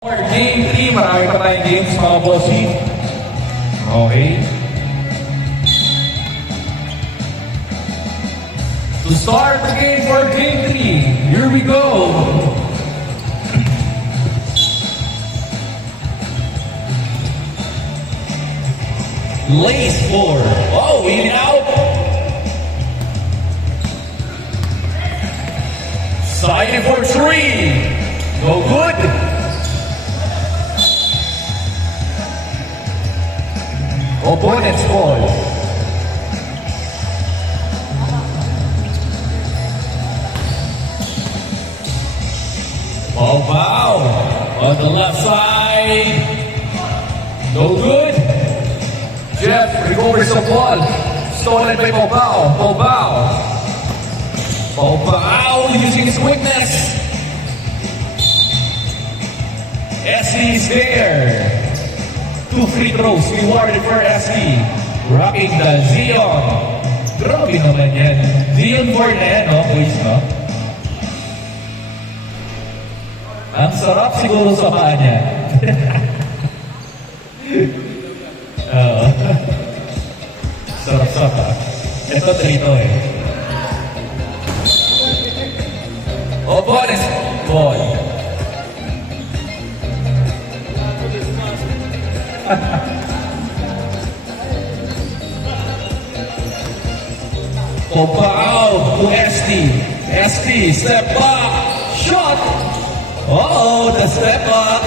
For Game 3, marami pa tayong games mga bossy. Okay. To start the game for Game 3, here we go. Lace 4. Oh, in and out. Side for 3. No good. Opponent's ball. Oh, wow. On the left side. No good. Jeff recovers the ball. Stolen by Paubao. Paubao using his quickness. Essie is there. 2 free throws rewarded for SC. Rocking the Zion. Grabe naman yan. Zion board na yan, no? Boys, no? Ang sarap siguro sa paa niya. Oo. Sarap-sarap, ha? Ito, trito, eh. Bonus ball. Paubao to ST. ST, step back. Shot. Uh-oh, the step back.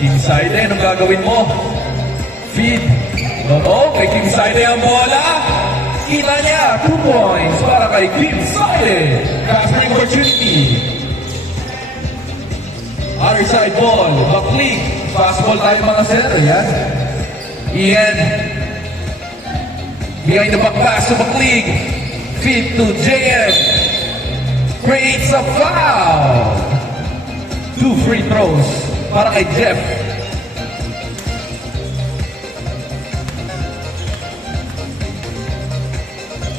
Inside, anong gagawin mo? Feed. Oo, kay Inside ang bola. Kita niya, 2 points para kay Inside. Capturing opportunity. Other side ball, backlick. Fastball tayo mga sir, yan. Ian. Behind the back pass to backlick. Feed to JM. Creates a foul. 2 free throws para kay Jeff.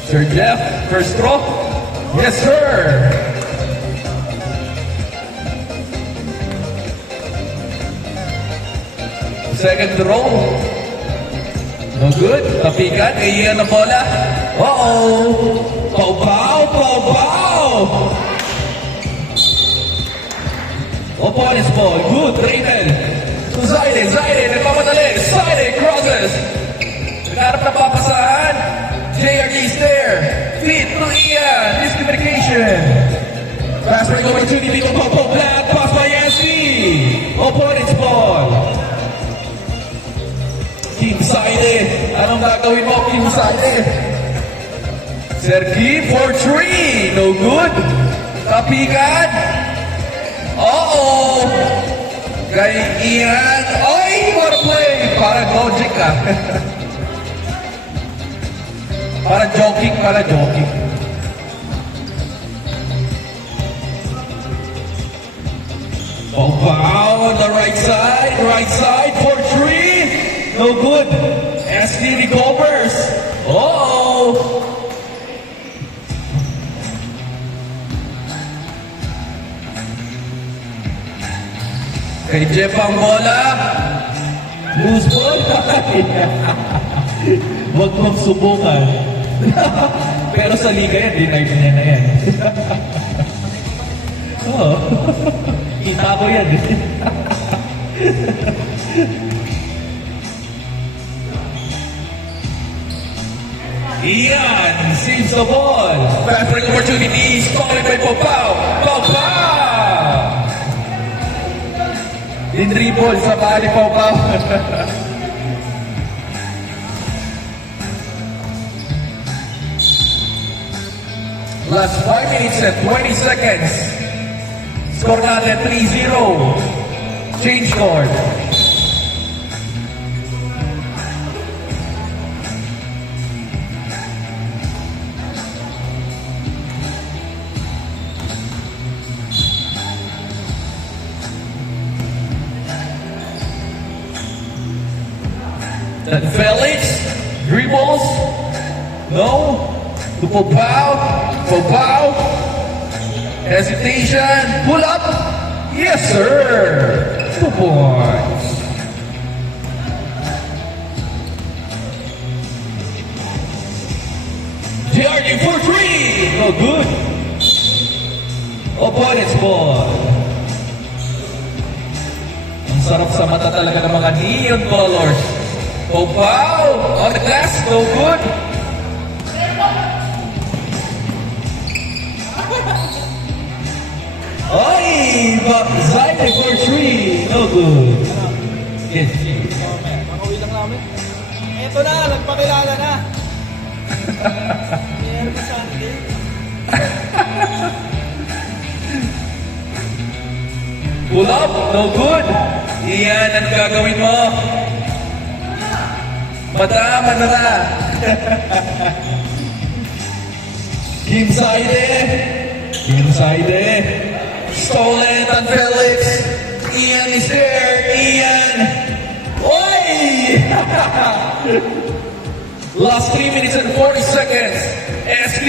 Sir Jeff, first throw. Yes, sir. Second throw. No good. Tapikan. Iyan ang bola. Uh-oh. Paubao. Opponent's ball. Good. Raiden. To Zaire. Nagmamadali. Zaire crosses. Nagharap na papasahan. JRD is there. Feed to Ian. Miscommunication. Fast break opportunity to Popo. Bad pass by Yancy. Opponent's ball. Inside. Anong gagawin mo, Inside? Sergi for 3. No good. Tapikan. Uh-oh. Kay Ian. Ay, what a play. Parang logic ka. Parang joking. Wow, on the right side for 3. No good. SD recovers. Uh-oh. Kay Jeff ang bola. Loose ball. Huwag mong subukan. Pero sa liga yan, denied niya na yan. Oo. Kita ko yan. Ian saves the ball. Fast break opportunity. Stolen by Paubao. Din-dribble sa paa ni Paubao. Last 5 minutes and 20 seconds. Score natin 3-0. Change score. Then Felix dribbles. No. To Paubao. Hesitation. Pull up. Yes, sir. 2 points. JRD for 3. No good. Opponent's ball. Ang sarap sa mata talaga ng mga neon colors. Oh, wow! On the glass, no good. Ay! Zaire for 3. No good. Yes. Makauwi lang namin. Eto na, nagpakilala na. Meron na Sunday. Pull up, no good. Iyan ang gagawin mo. Madama na. Kim Saide. Kim Saide. Stolen on Felix. Ian is there. Ian. Oy! Last 3 minutes and 40 seconds. SP.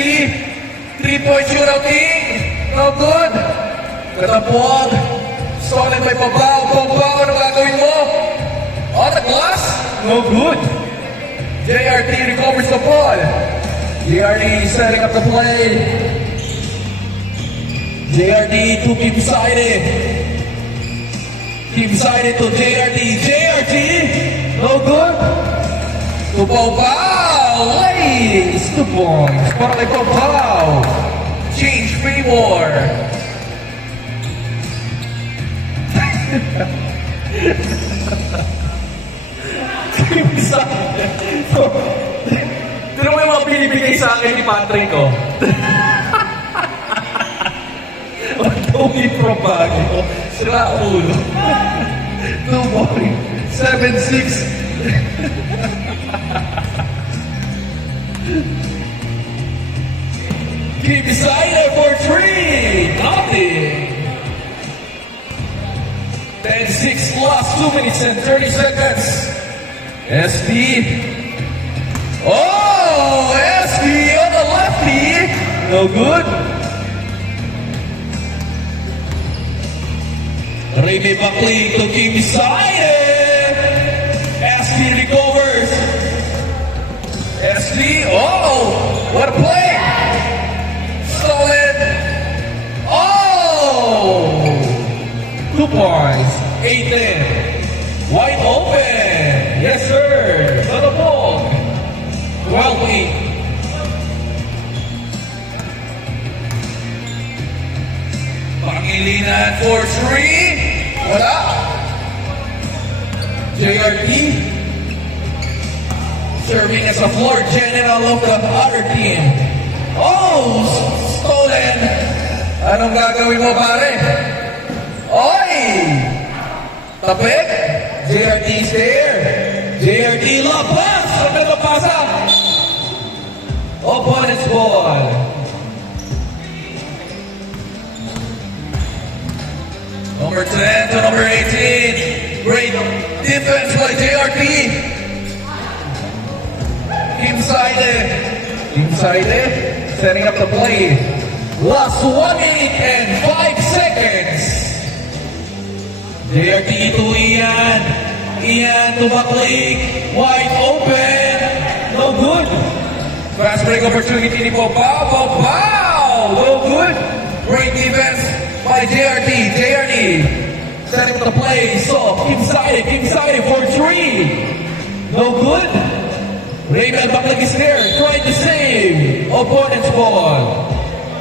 3-point shootout king. No good. Katapog. Stolen by Pabao. Pabao, ano gagawin mo? On the glass. No good. JRD recovers the ball. JRD setting up the play. JRD to Kim Saide. Kim Saide to JRD. JRD. No good. To Pabao. Lays 2 points. Para kay Pabao. Change 3 more. Kim Saide. Pero may mga binibigay sa akin ni Patrick ko. Tony from Baguio. Sira ulo. 2 point. 7-6. Kim Saide for 3. Nothing. 10-6 lost. 2 minutes and 30 seconds. SP. Oh, SP on the lefty. No good. Remy Buckley to Kim Saide. SP recovers. SP. Oh, what a play. Stolen. Oh. 2 points. 8-10. Wide open. Yes, sir. Salabog. 12-8. Pangilinan for 3. Wala. JRD. Serving as a floor general of the other team. Oh, stolen. Anong gagawin mo, pare? Oy! Tapik. JRD is there. JRD labas. Sabi na pasa. Opponent's ball. Number 10 to number 18. Great defense by JRD. Kim Saide. Kim Saide setting up the play. Last 1 minute and 5 seconds. JRD to Ian. Ian to Buckley. Wide open. No good. Fast break opportunity ni Pabao. Pabao. No good. Great defense by JRD. JRD setting up the play. So Kim Saide for 3. No good. Raymond Buckley is there. Trying to save. Opponent's ball.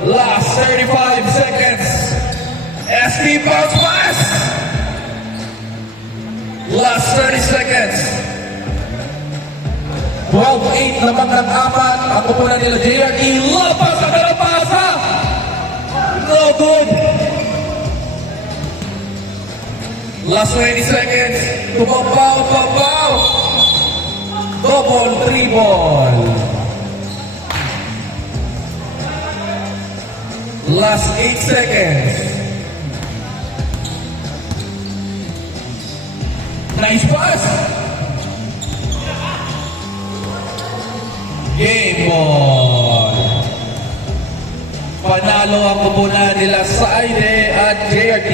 Last 35 seconds. SP bounce pass. Last 30 seconds. 12-8 lamang ng apat. Ang kupunan nila JRD. Lapas ang kalapasa. No good. Last 20 seconds. Tumabaw. Double 3 ball. Last 8 seconds. Nice pass. Game ball. Panalo ang kupunan nila Saide at JRT.